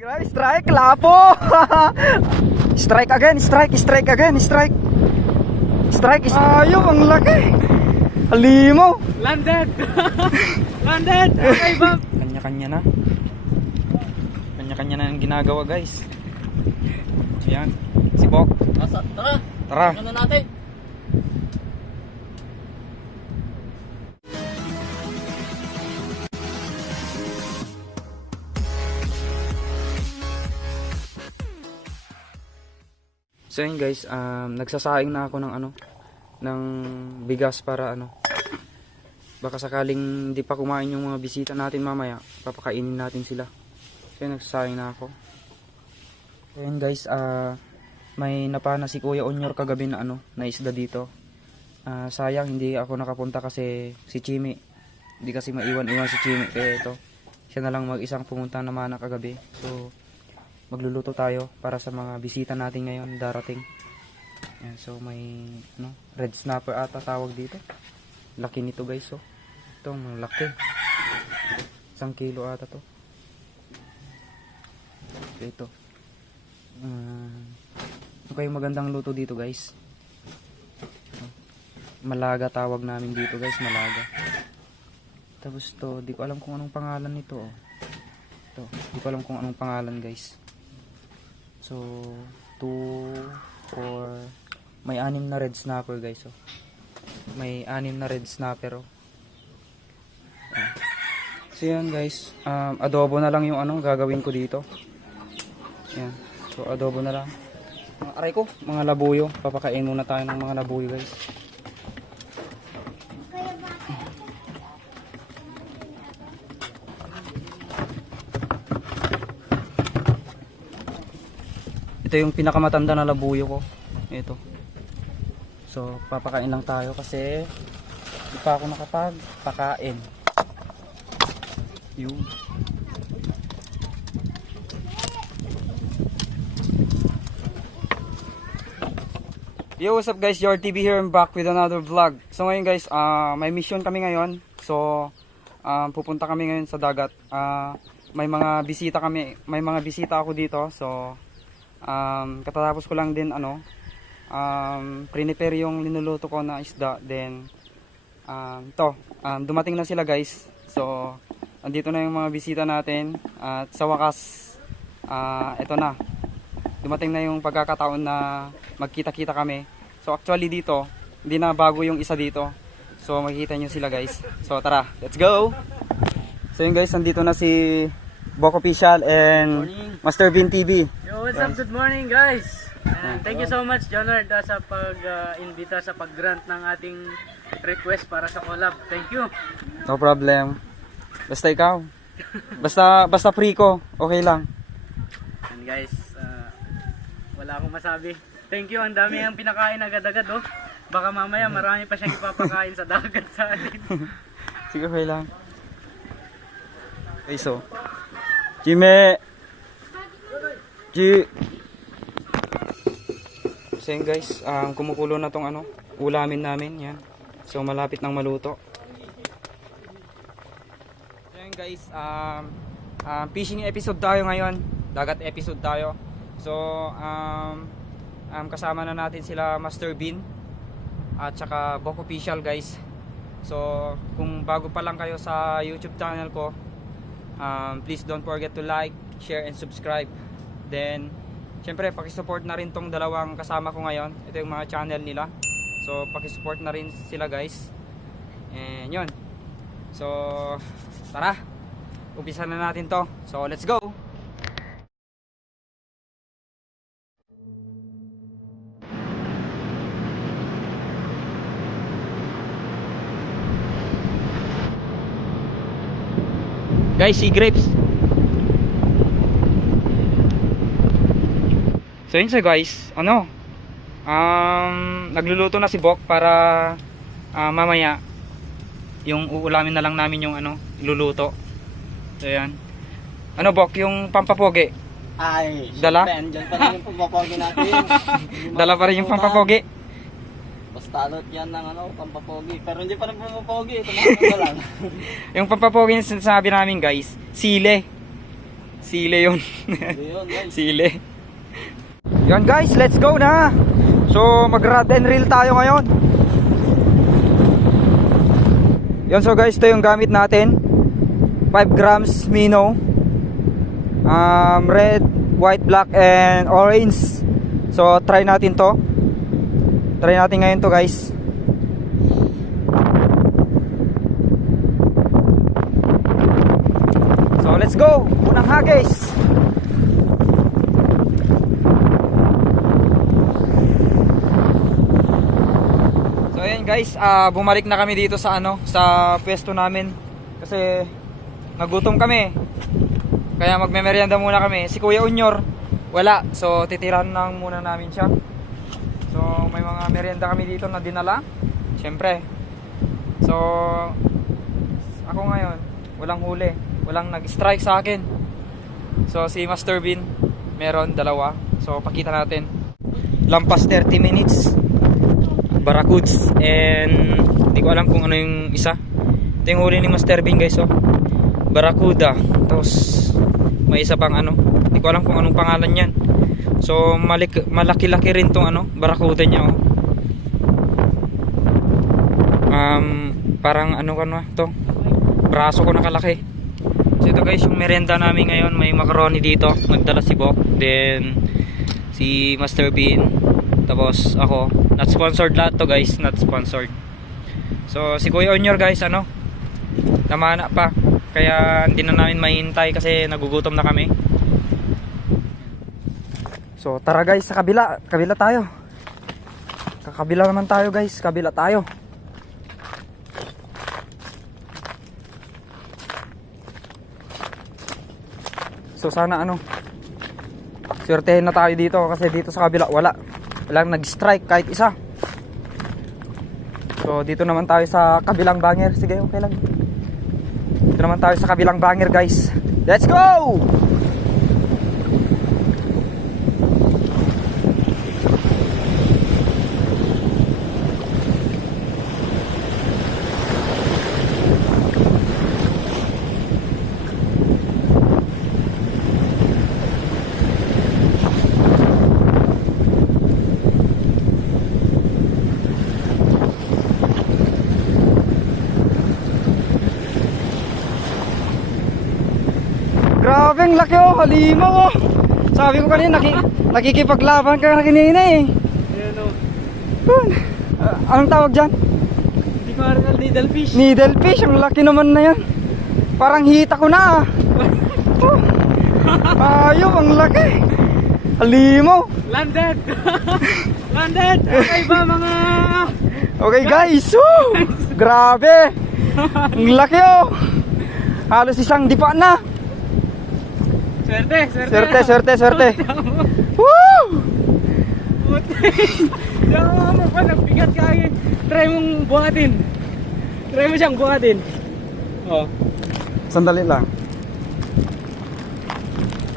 Strike, lapo! Strike again, strike. Ayaw, ang laki. Alimaw. Landed! Landed! Okay, Bob! Kanya-kanya na. Kanya-kanya na ang ginagawa, guys. Ayan, si Bok. Tara! Tara. Ano natin? So yun guys, nagsasaing na ako ng ng bigas para baka sakaling hindi pa kumain yung mga bisita natin mamaya, papakainin natin sila. So yun, nagsasaing na ako. So yun guys, may napana si Kuya Onyor kagabi na na isda dito. Sayang hindi ako nakapunta kasi si Chimi, hindi kasi maiwan-iwan si Chimi, kaya ito siya na lang mag-isang pumunta naman na kagabi. So magluluto tayo para sa mga bisita natin ngayon darating. Yan, so may red snapper ata tawag dito. Laki nito guys, so ito malaki. 1 kilo ata to. So, ito okay, magandang luto dito guys. Malaga tawag namin dito guys, malaga. Tapos to, di ko alam kung anong pangalan nito. Ito, di ko alam kung anong pangalan guys. So, 2, 4, may 6 na red snapper guys. Oh. May 6 na red snapper. Oh. So yan guys, adobo na lang yung gagawin ko dito. Yan. So adobo na lang. Aray ko, mga labuyo. Papakain muna tayo ng mga labuyo guys. Ito yung pinakamatanda na labuyo ko. Ito. So, papakain lang tayo kasi hindi pa ako nakapagpakain. Yun. Yo, what's up guys? Your TV here. I'm back with another vlog. So ngayon guys, may mission kami ngayon. So, pupunta kami ngayon sa dagat. May mga bisita ako dito. So, katatapos ko lang din prepare yung linuluto ko na isda, then dumating na sila guys. So andito na yung mga bisita natin at sa wakas eto na, dumating na yung pagkakataon na magkita-kita kami. So actually dito hindi na bago yung isa dito, so makikita nyo sila guys. So tara, let's go. So yun guys, andito na si Bok Official and Master Bean TV. Yo, what's up? Good morning guys! And thank you so much Jonard sa pag-invita sa pag-grant ng ating request para sa collab. Thank you! No problem. Basta ikaw. Basta free ko, okay lang. And guys, wala akong masabi. Thank you, ang dami ang pinakain agad-agad oh. Baka mamaya marami pa siyang ipapakain sa dagat sa atin. Sige, okay lang. Okay, so Jime! So yun guys, kumukulo na tong ulamin namin, yan. So malapit nang maluto. So yun guys, fishing episode tayo ngayon, dagat episode tayo. So kasama na natin sila Master Bean at saka Bok Official guys. So kung bago pa lang kayo sa YouTube channel ko, please don't forget to like, share, and subscribe. Then, syempre, pakisupport na rin tong dalawang kasama ko ngayon. Ito yung mga channel nila. So, pakisupport na rin sila guys. And yun. So, tara. Umpisa na natin to. So, let's go! Guys, sea grapes. So yun siya guys, nagluluto na si Bok para mamaya yung uulamin na lang namin yung iluluto. So yan. Bok, yung pampapogi? Ay, dala? Dyan pa rin yung pampapogi natin. Dala pa rin yung pampapogi? Basta yan ng pampapogi. Pero hindi pa rin pampapogi, tumakbo lang. Yung pampapogi na sinasabi namin guys, sile. Sile yun. Yun guys. Sile. Yan guys, let's go na. So mag-rod and reel tayo ngayon. Yan, so guys, ito yung gamit natin. 5 grams Mino. Red, white, black, and orange. So try natin to. Try natin ngayon to guys. So let's go. Unang hagis. So ayan guys, bumalik na kami dito sa sa pwesto namin kasi nagutom kami. Kaya magmemeryenda muna kami. Si Kuya Unyor wala. So titiran lang muna namin siya. So may mga merienda kami dito na dinala. Syempre. So ako ngayon, walang huli. Walang nag-strike sa akin. So si Master Bean meron dalawa. So pakita natin. Lampas 30 minutes. Barracuds and hindi ko alam kung ano yung isa. Ito yung huli ni Master Bean guys, oh. Barracuda. Tapos may isa pang hindi ko alam kung anong pangalan yan. So malaki-laki rin tong barracuda niya, oh. Parang to, braso ko nakalaki. So ito guys yung merienda namin ngayon. May macaroni dito, nagdala si Bok, then si Master Bean, tapos ako. Not sponsored lahat to guys, not sponsored. So si Kuya Onyor guys, namana pa, kaya hindi na namin mahintay kasi nagugutom na kami. So tara guys, sa kabila tayo. Kakabila naman tayo guys, kabila tayo. So sana swertehin na tayo dito kasi dito sa kabila walang nag-strike kahit isa. So dito naman tayo sa kabilang banger. Sige, okay lang. Dito naman tayo sa kabilang banger guys. Let's go! Grabe ang laki, oh, halimaw, oh. Sabi ko kanina nakikipaglaban ka na kanina eh. Ayan, oh. Anong tawag dyan? Hindi ko aral needlefish. Needlefish, ang laki naman na yan. Parang hita ko na, ah. Ayaw, ang laki. Halimaw. Landed. Landed. Okay ba mga? Okay guys, woo! Grabe. Ang laki, oh. Halos isang dipa na. Swerte. Woo! Diyan mo pa, nagbigat ka agad. Try mong buhatin. Try mo siyang buhatin. Oh. Sandali lang.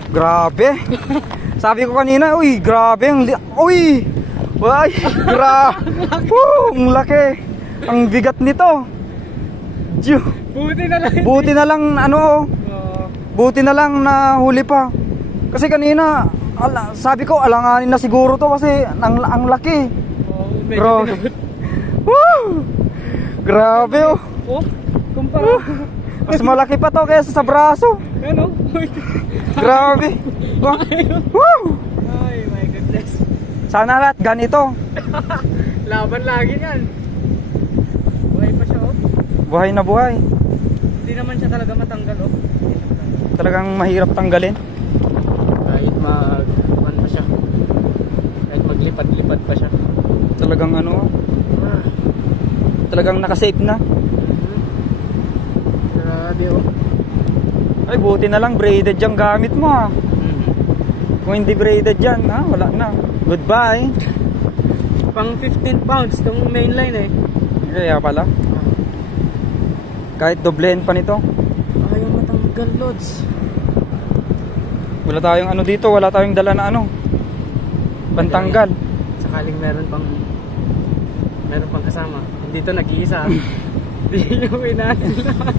Grabe. Sabi ko kanina, uy, grabe. Uy! Uy, grabe. Ang laki. Ang bigat nito. Buti na lang buti na lang na huli pa. Kasi kanina sabi ko alanganin na siguro to kasi ang laki. Grabe. Woo! Grabe, oh. Oh, kumpara. Mas malaki pa to kaysa sa braso. Ano? Grabe. Woo! Ay, my goodness. Sana lahat ganito. Laban lagi yan. Buhay pa siya, oh. Buhay na buhay. Hindi naman siya talaga matanggal, oh. Talagang mahirap tanggalin. Kahit pa siya. Kahit maglipad-lipad pa siya. Talagang talagang nakasafe na. Grabe, oh. Ay, buti na lang braided yung gamit mo, ah. Kung hindi braided yan, wala na. Goodbye. Pang 15 pounds tong mainline, eh. Kaya pala. Kahit doblehin pa nito. Ayaw matanggal, Lods. Wala tayong dito, wala tayong dala na pantanggal. Sakaling meron pang kasama. Dito nag-iisa. Hindi iuwi natin lang.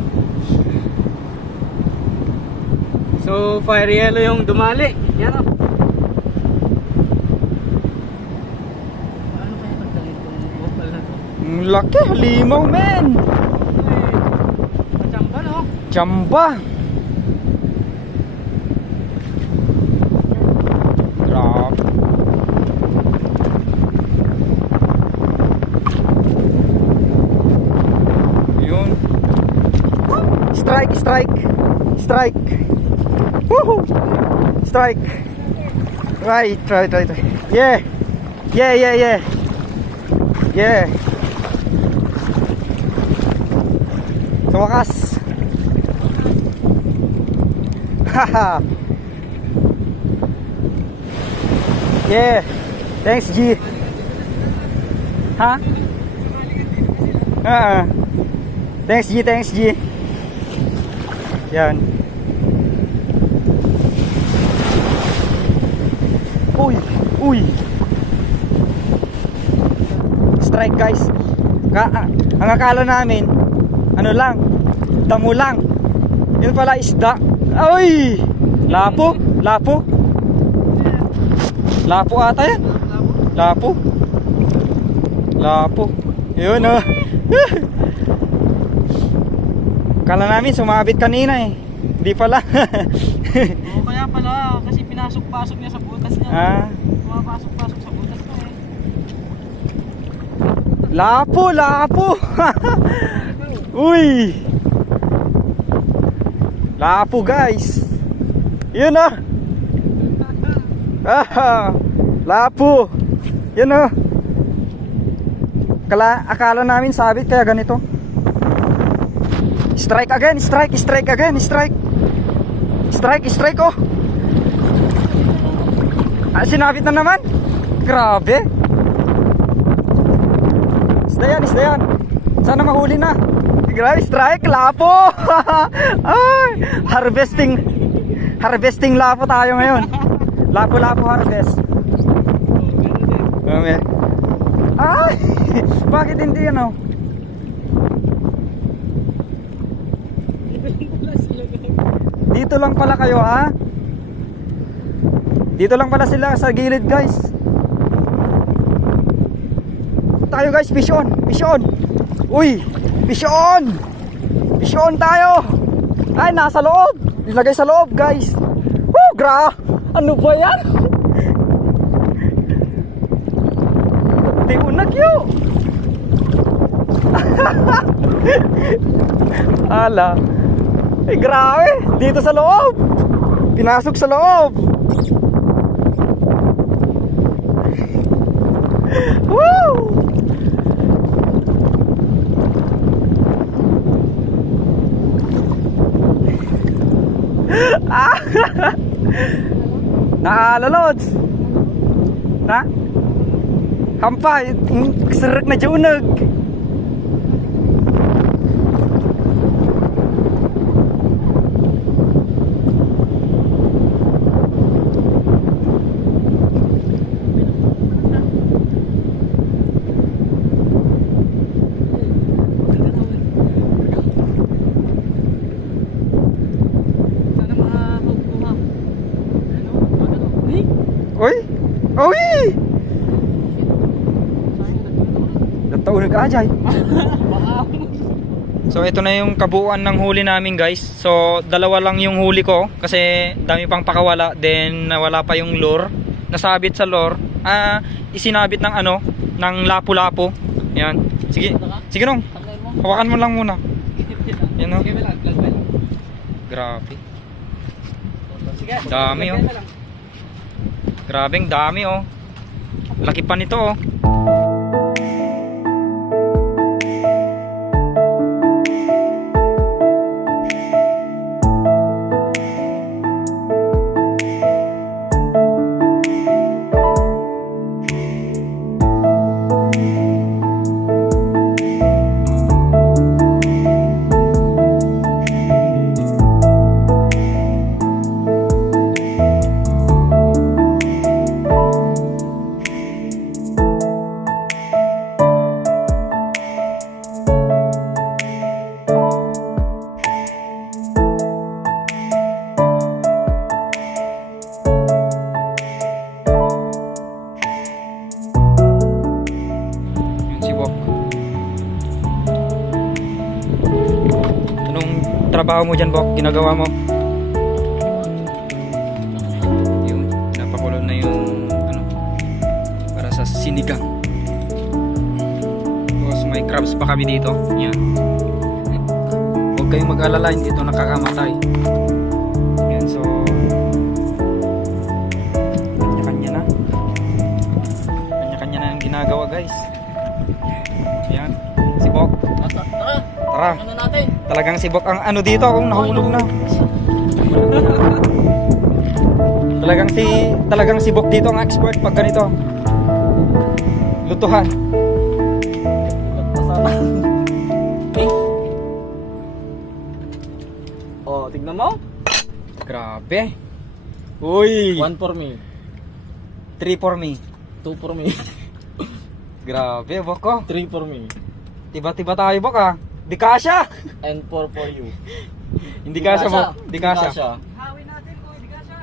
So, fire yellow yung dumali. Yan o. Ano kaya pagdalit yung bopal na to? Ang laki, halimaw men. Pachamba no? Chamba. Grabe. Yun. Strike, strike. Strike. Woohoo! Strike. Right. Yeah. Yeah. Sa wakas. Haha. Yeah. Thanks, G. Ha? Thanks, G. Yan. Uy. Strike, guys. Ang akala namin, ano lang, damo lang. Yun pala isda. Uy! Lapo ata yan. Lapo. Yun oh. Kala namin sumabit kanina eh. Di pala. Oo, kaya pala. Kasi pinasok-pasok niya sa butas niya. Pumapasok-pasok sa butas niya eh. Lapo. Uy. Lapo, guys. Yun oh. Lapo. Yun oh. Akala namin sabit kaya ganito. Strike again. Strike oh. Sinabit na naman. Grabe. Isda yan. Sana mahuli na. Grabe, strike, lapo. Ay, harvesting lapo tayo ngayon. Lapo harvest. Ay, bakit hindi yan oh? Dito lang pala kayo ha? Dito lang pala sila sa gilid, guys. Tayo guys, fish on. Uy, fish on tayo. Ay, nasa loob. Ilagay sa loob, guys. Woo, ano ba yan? Di unag yun. Ala. Ay, grabe. Dito sa loob. Pinasok sa loob. Woo! Naalalods. Na? Hampay, serak na junag. Uy! Nataunog ajay. So ito na yung kabuuan ng huli namin, guys. So dalawa lang yung huli ko kasi dami pang pakawala, then nawala pa yung lure. Nasabit sa lure. Isinabit ng ng lapu-lapu. Yan. Sige nung. Hawakan mo lang muna. Yan oh. Grabe. Dami oh. Grabeng dami oh. Laki pa nito oh. trabaho mo dyan, Bok? Ginagawa mo? Yung napakulo na yung ano para sa sinigang. Tapos may crabs pa kami dito. Yan. Huwag kayong mag-alala, hindi ito nakakamatay. Yan, so kanya-kanya na. Kanya-kanya na yung ginagawa, guys. Yan. Si Bok. Tara. Ano natin? Talagang si Bok ang ano dito, kung nahulog na. Talagang si Bok dito ang expert pag ganito. Lutuhan. Oh, tignan mo. Grabe. Uy. 1 for me, 3 for me. 2 for me, Grabe, Bok ko. 3 for me, Tiba-tiba tayo, Bok ah. Di kasya. and 4 for you. Hindi kasya, Bok. Di kasya. Hawin natin ko, hindi kasya.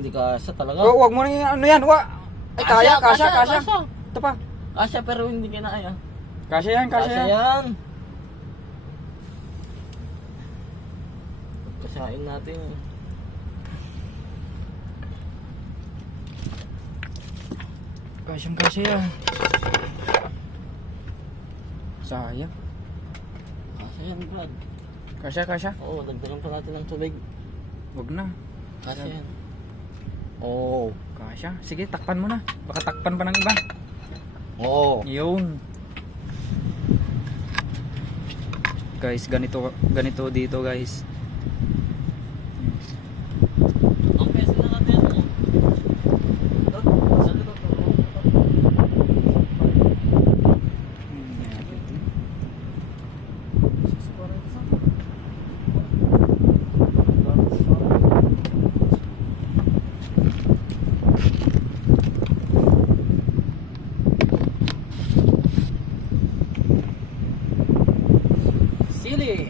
Hindi kasya talaga. Oh, wag mo na yung ano yan. Ay, kasya. Ito pa. Kasya pero hindi kinaya. Kasya yan. Yan. Kasyain natin. Kasya yan. Sayang. Kasya yan, Brad. Kasya. Oo, dagdagan pa natin ng tubig. Wag na. Kasya yan. Oo. Kasya. Sige, takpan mo na. Baka takpan pa ng iba. Oo. Yun. Guys, ganito dito, guys. Ang peso na natin mo. Sili.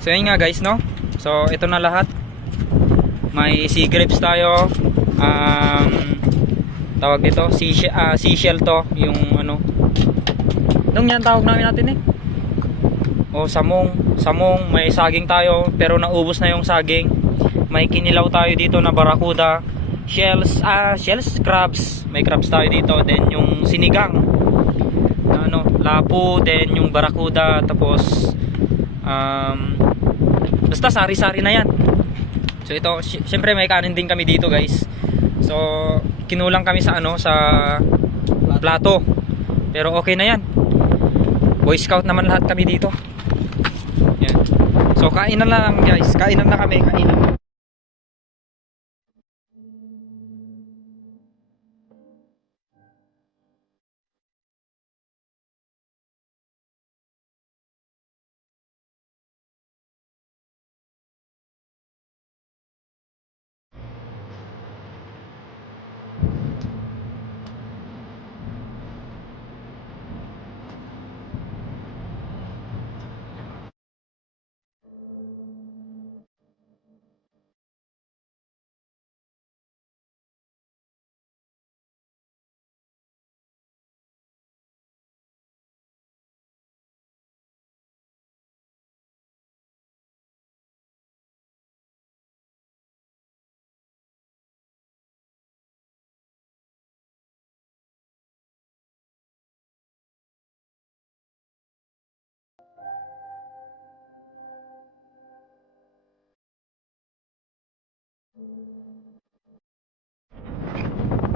So yun nga, guys, no? So ito na lahat. May sea grapes tayo. Tawag dito, seashell to, yung ano. Anong yan tawag natin eh? O samong, may saging tayo pero naubos na yung saging. May kinilaw tayo dito na barracuda, shells, crabs. May crabs tayo dito, then yung sinigang na ano, lapu, then yung barracuda, tapos basta sari-sari na yan. So ito, syempre may kanin din kami dito, guys. So kinulang kami sa ano, sa plato. Pero okay na yan. Boy Scout naman lahat kami dito. Yan. So kainan na lang, guys. Kainan na kami, kainan.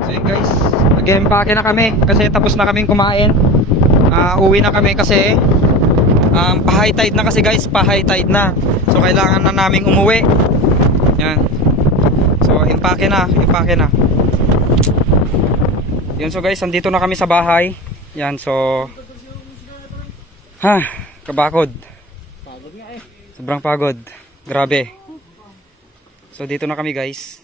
So yun, guys, nag-empake na kami kasi tapos na kaming kumain. Uwi na kami kasi pa-high tide na kasi, guys, pa-high tide na. So kailangan na naming umuwi. Yan. So empake na. Yun, so guys, andito na kami sa bahay. Yan, so kabakod. Pagod nga eh. Sobrang pagod. Grabe. So dito na kami, guys.